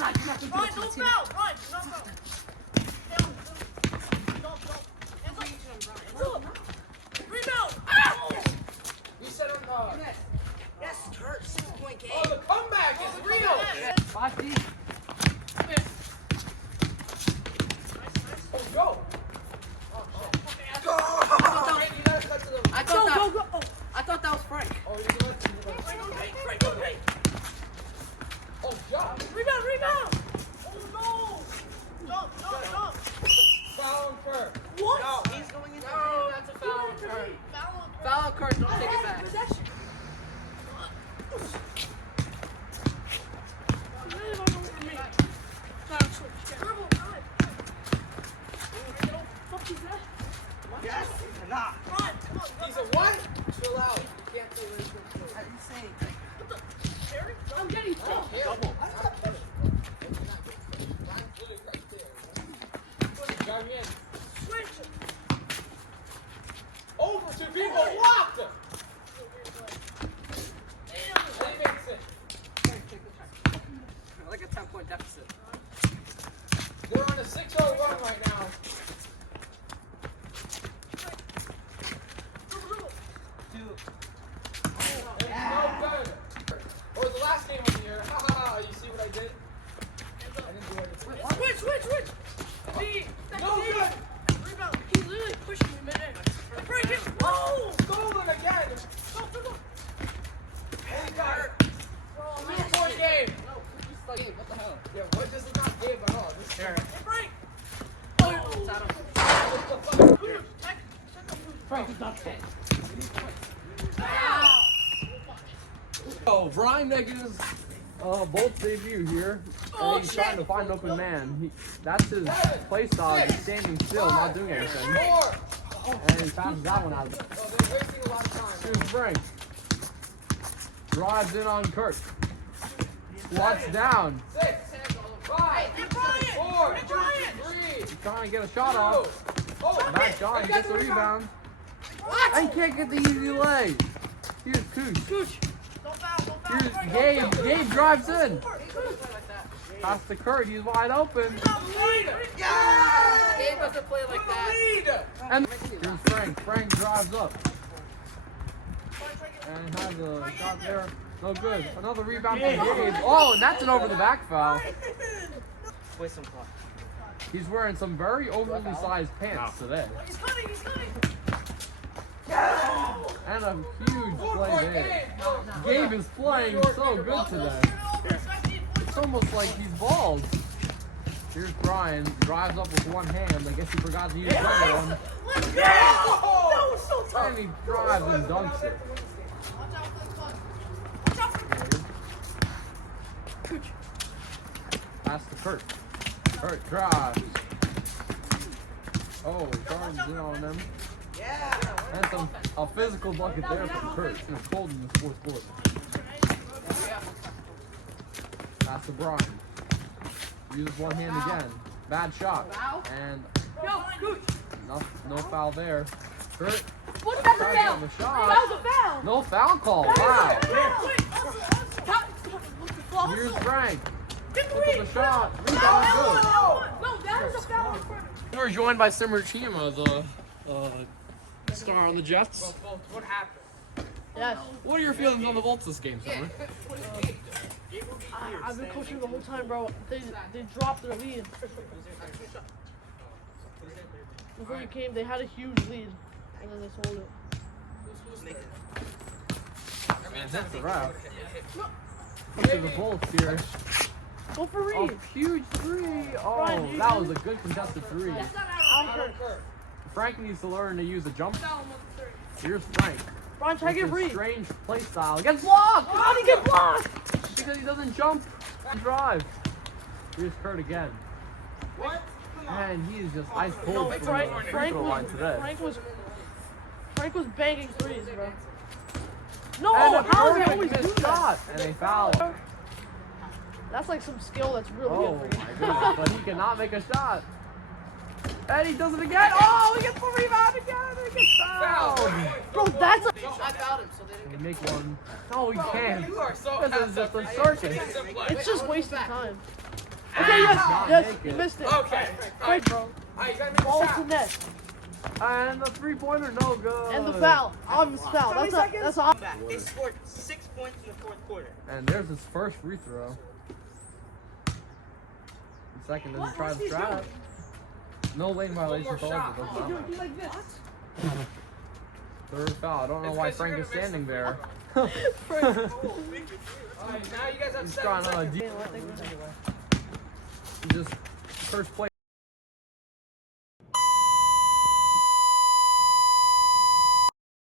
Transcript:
Ryan, no foul. Ryan, no foul. Rebound. You said I'm Yes, Kurt. 6-point game. Oh, the comeback is real. 5 deep. Oh, go. I thought that was Frank. Oh, you're Frank, go, Frank. Oh, jump. Rebound. Oh, no. Jump. Foul on Kerr. What? No, he's going into no, that's a foul on Kurt. Foul on Kurt, don't take it back. Yes. Nah. He's a what? Chill out. You can't say this. I didn't say anything. I'm getting fucked. Double. Drive me in. Switch. Over 2 people. Blocked. Damn. He makes it. Like a 10-point deficit. They're on a 6-0 run right now. It's no good. Or the last game of the year. Ha ha ha. You see what I did? I didn't do anything. Switch. B. No good. Rebound. He's literally pushing me midair. Break it. Oh! Stolen again. Go. Holy God. 3-point game. What the hell? Yeah, what does it not give at all? This Here. Break. Frank is not 10. Oh, Brian making his Bolts debut here. And he's trying to find an open man. That's his play style. He's standing still, not doing anything. 4. And he passes that one out. Oh, they're wasting a lot of time. Here's Frank. Drives in on Kurt. Squats down. 6, 5, 4, 3. He's trying to get a shot off. Oh, Bad shot. He gets the rebound. And he can't get the easy lay. Here's Cooch. Here's Gabe. Gabe drives in. Pass to Kurt. He's wide open. Yeah! Gabe doesn't play like that. And here's Frank. Frank drives up. And has a shot there. No good. Another rebound from Gabe. Oh, and that's an over the back foul. Waste some clock. He's wearing some very overly sized pants today. He's cutting. And a huge play there. Gabe is playing so good today. It's almost like he's bald. Here's Brian. Drives up with one hand. I guess he forgot to use the other one. And he drives and dunks it. Pass to Kurt. Kurt drives. Oh, Brian's in on them. And a physical bucket there from Kurt. It's cold in the fourth quarter. Pass to Brian. Uses one hand again. Bad shot. And no foul there. Kurt. What's that tries foul? on the That shot. was a foul. No foul call. Wow. Here's Here's Frank. Look at the shot. Rebound good. No, that was a foul. We're joined by Simmer Chima, the star on the Jets. What happened? Yes. What are your feelings on the Volts this game, Simmer? I've been coaching the whole time, bro. They dropped their lead. Before you came, they had a huge lead, and then they sold it. And that's a wrap. Look at the Volts here. Go for A Reed. huge three. Oh, that was a good contested three. Frank needs to learn to use a jump. Here's Frank. Brian, try to get With Reed. his strange play style. Gets blocked! How did he get blocked? Because he doesn't jump and drive. Here's Kurt again. What? And he is just ice cold No, from Frank, the free Frank, throw line today. Frank was banging threes, bro. No, And a how do they perfect always do missed that? shot. And they foul him. That's like some skill that's really Oh good for my you. goodness, but he cannot make a shot. And he does it again. Oh, he gets the rebound again. And he gets fouled. Bro, that's a... I fouled him, so they didn't Can he make one? No, he can't. You are so This is just a circus. It's just wasting time. Okay, yes, not yes, make you it. missed it. Okay. Right, bro. Alright, you gotta make Ball a to shot. net. And the 3-pointer, no good. And the foul. Obvious foul. That's a Back. They scored 6 points in the fourth quarter. And there's his first free throw. The second doesn't try the trap. No lane violation more called. shot. It does not. like this. Third foul. I don't know It's why 'cause you're Frank is gonna miss standing the there. Alright, now you guys have He's 7 trying to seconds. He just first play